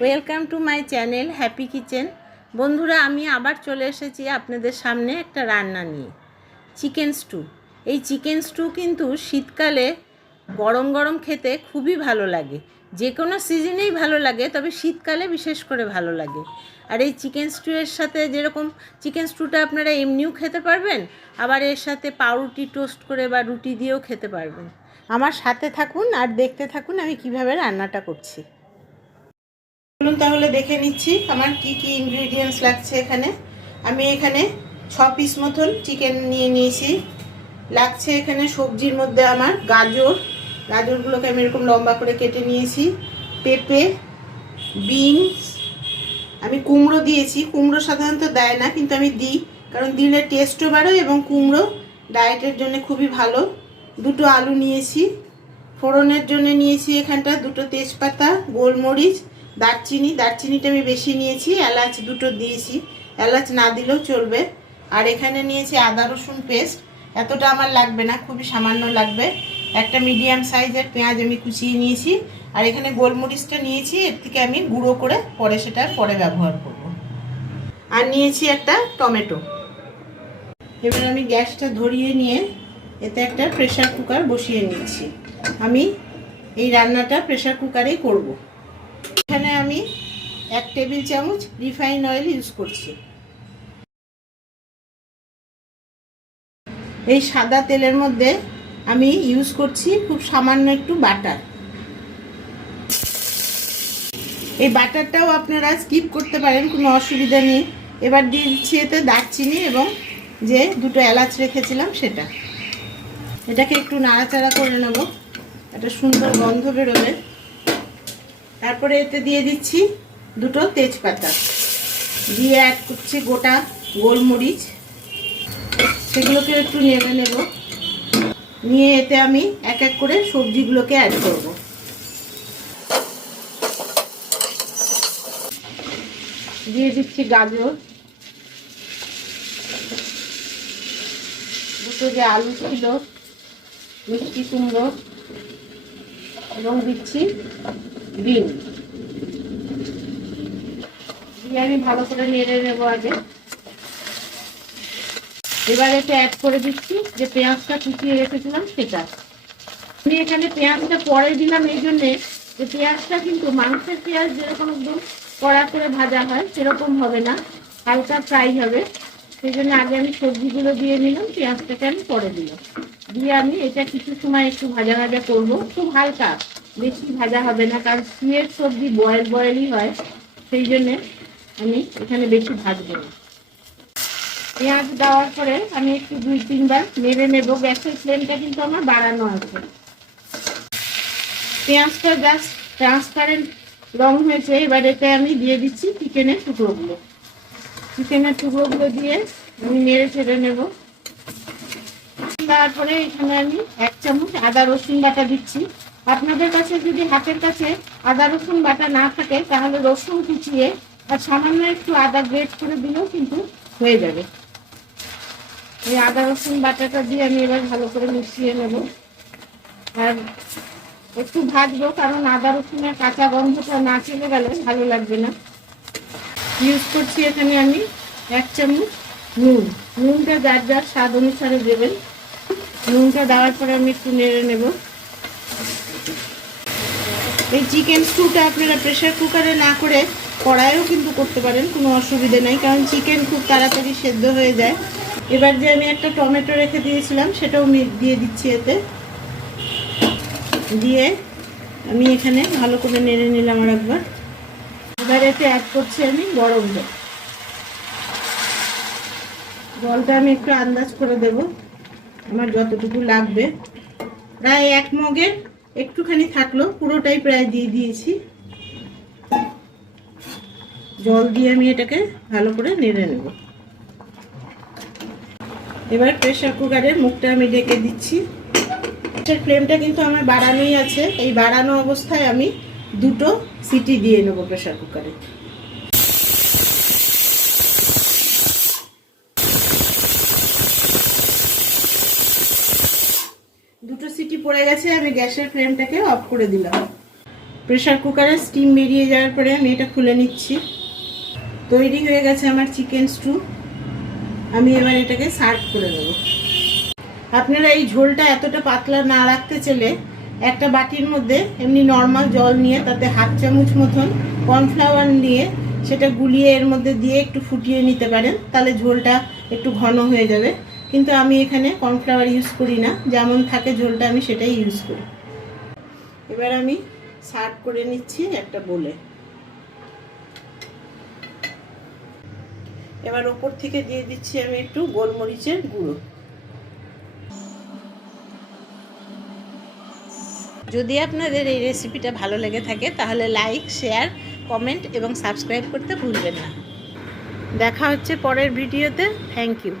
Welcome to my channel happy kitchen. বন্ধুরা, আমি আবার চলে এসেছি আপনাদের সামনে একটা রান্না নিয়ে, চিকেন স্টু। এই চিকেন স্টু কিন্তু শীতকালে গরম গরম খেতে খুবই ভালো লাগে, যে কোনো সিজনেই ভালো লাগে, তবে শীতকালে বিশেষ করে ভালো লাগে। আর এই চিকেন স্টুয়ের সাথে যেরকম চিকেন স্টুটা আপনারা এমনিও খেতে পারবেন, আবার এর সাথে পাউরুটি টোস্ট করে বা রুটি দিয়েও খেতে পারবেন। আমার সাথে থাকুন আর দেখতে থাকুন আমি কিভাবে রান্নাটা করছি। চলুন তাহলে দেখে নিচ্ছি আমার কি কি ইনগ্রেডিয়েন্টস লাগছে। আমি এখানে 6 পিস মতন চিকেন নিয়ে নিয়েছি। লাগছে এখানে সবজির মধ্যে আমার গাজরগুলোকে আমি এরকম লম্বা করে কেটে নিয়েছি, পেঁপে, বিনস, আমি কুমড়ো দিয়েছি। কুমড়ো সাধারণত দেয় না, কিন্তু আমি দিই, কারণ দিলে টেস্টও বাড়ে এবং কুমড়ো ডায়েটের জন্য খুবই ভালো। 2টো আলু নিয়েছি। ফোড়নের জন্য নিয়েছি এখানটা 2টো তেজপাতা, গোলমরিচ, দারচিনিটা আমি বেশি নিয়েছি, এলাচ 2টো দিয়েছি, এলাচ না দিলেও চলবে। আর এখানে নিয়েছি আদা রসুন পেস্ট, এতটা আমার লাগবে না, খুবই সামান্য লাগবে। একটা মিডিয়াম সাইজের পেঁয়াজ আমি কুচিয়ে নিয়েছি। আর এখানে গোলমরিচটা নিয়েছি, এর থেকে আমি গুঁড়ো করে পরে ব্যবহার করব। আর নিয়েছি একটা টমেটো। এবার আমি গ্যাসটা ধরিয়ে নিয়ে এতে একটা প্রেসার কুকার বসিয়ে নিচ্ছি। আমি এই রান্নাটা প্রেসার কুকারেই করব। এখানে আমি 1 টেবিল চামচ রিফাইন অয়েল ইউজ করছি। এই সাদা তেলের মধ্যে আমি ইউজ করছি খুব সামান্য একটু বাটার। এই বাটারটাও আপনারা স্কিপ করতে পারেন, কোনো অসুবিধা নেই। এবার দিয়ে দিচ্ছি এতে দারচিনি এবং যে 2টো এলাচ রেখেছিলাম সেটা। এটাকে একটু নাড়াচাড়া করে নেব, একটা সুন্দর গন্ধ বেরোবে। তারপরে এতে দিয়ে দিচ্ছি 2টো তেজপাতা, দিয়ে অ্যাড করছি গোটা গোলমরিচ, সেগুলোকে একটু নেড়ে নেব। নিয়ে এতে আমি এক এক করে সবজিগুলোকে অ্যাড করব। দিয়ে দিচ্ছি গাজর, 2টো যে আলু ছিল, মিষ্টি কুমড়ো, এবং দিচ্ছি বিন। দিয়ে আমি ভালো করে নেড়ে নেবো আগে। এবার এতে অ্যাড করে দিচ্ছি যে পেঁয়াজটা কুচিয়ে রেখেছিলাম সেটা। আমি এখানে পেঁয়াজটা পরে দিলাম এই জন্যে যে পেঁয়াজটা কিন্তু মাংসের পেঁয়াজ যেরকম একদম কড়া করে ভাজা হয় সেরকম হবে না, হালকা ফ্রাই হবে। সেই জন্য আগে আমি সবজিগুলো দিয়ে নিলাম, পেঁয়াজটাকে আমি পরে দিলাম। দিয়ে আমি এটা কিছু সময় একটু ভাজা ভাজা করবো, খুব হালকা, বেশি ভাজা হবে না, কারণ স্টুয়ের সবজি বয়েলই হয়, সেই জন্যে আমি এখানে বেশি ভাজবো না। পেঁয়াজ দেওয়ার পরে আমি একটু 2-3 বার নেড়ে নেব। গ্যাসের ফ্লেমটা কিন্তু আমার বাড়ানো আছে। পেঁয়াজটা জাস্ট ট্রান্সপারেন্ট রং হয়েছে। এবার এতে আমি দিয়ে দিচ্ছি চিকেনের টুকরোগুলো দিয়ে আমি নেড়ে ছেড়ে নেব। তারপরে এখানে আমি 1 চামচ আদা রসুন বাটা দিচ্ছি। আপনাদের কাছে যদি হাতের কাছে আদা রসুন বাটা না থাকে, তাহলে রসুন কুচিয়ে আর সামান্য একটু আদা গ্রেট করে দিলেও কিন্তু হয়ে যাবে। এই আদা রসুন বাটাটা দিয়ে আমি এবার ভালো করে মিশিয়ে নেব। আর একটু ভাজবো, কারণ আদা রসুনের কাঁচা গন্ধটা না চলে গেলে ভালো লাগবে না। ইউজ করছি এখানে আমি 1 চামচ নুনটা যার যার স্বাদ অনুসারে দেবেন। নুনটা দেওয়ার পরে আমি একটু নেড়ে নেব। এই চিকেন স্টুটা আপনারা প্রেসার কুকারে না করে কড়াইও কিন্তু করতে পারেন, কোনো অসুবিধে নেই, কারণ চিকেন খুব তাড়াতাড়ি সেদ্ধ হয়ে যায়। এবার যে আমি একটা টমেটো রেখে দিয়েছিলাম সেটাও দিয়ে দিচ্ছি এতে। দিয়ে আমি এখানে ভালো করে নেড়ে নিলাম আর একবার। এবার এতে অ্যাড করছি আমি গরম জল। জলটা আমি একটু আন্দাজ করে দেব, আমার যতটুকু লাগবে। প্রায় 1 মগের একটুখানি থাকলো, পুরোটাই প্রায় দিয়ে দিয়েছি। জল দিয়ে আমি এটাকে ভালো করে নেড়ে নেব। এবার প্রেসার কুকারের মুখটা আমি ঢেকে দিচ্ছি। ফ্লেমটা কিন্তু আমার বাড়ানোই আছে। এই বাড়ানো অবস্থায় আমি 2টো সিটি দিয়ে নেব প্রেসার কুকারে। 2টো সিটি পড়ে গেছে, আমি গ্যাসের ফ্লেমটাকে অফ করে দিলাম। প্রেসার কুকারে স্টিম বেরিয়ে যাওয়ার পরে আমি এটা খুলে নিচ্ছি। তৈরি হয়ে গেছে আমার চিকেন স্টু। আমি এবার এটাকে সার্ভ করে নেব। আপনারা এই ঝোলটা এতটা পাতলা না রাখতে চাইলে একটা বাটির মধ্যে এমনি নর্মাল জল নিয়ে তাতে হাফ চামচ মতন কর্নফ্লাওয়ার নিয়ে সেটা গুলিয়ে এর মধ্যে দিয়ে একটু ফুটিয়ে নিতে পারেন, তাহলে ঝোলটা একটু ঘন হয়ে যাবে। কিন্তু আমি এখানে কর্নফ্লাওয়ার ইউজ করি না, যেমন থাকে ঝোলটা আমি সেটাই ইউজ করি। এবার আমি সার্ভ করে নিচ্ছি একটা বোলে। এবার ওপর থেকে দিয়ে দিচ্ছি আমি একটু গোলমরিচের গুঁড়ো। যদি আপনাদের এই রেসিপিটা ভালো লেগে থাকে তাহলে লাইক, শেয়ার, কমেন্ট এবং সাবস্ক্রাইব করতে ভুলবেন না। দেখা হচ্ছে পরের ভিডিওতে। Thank you.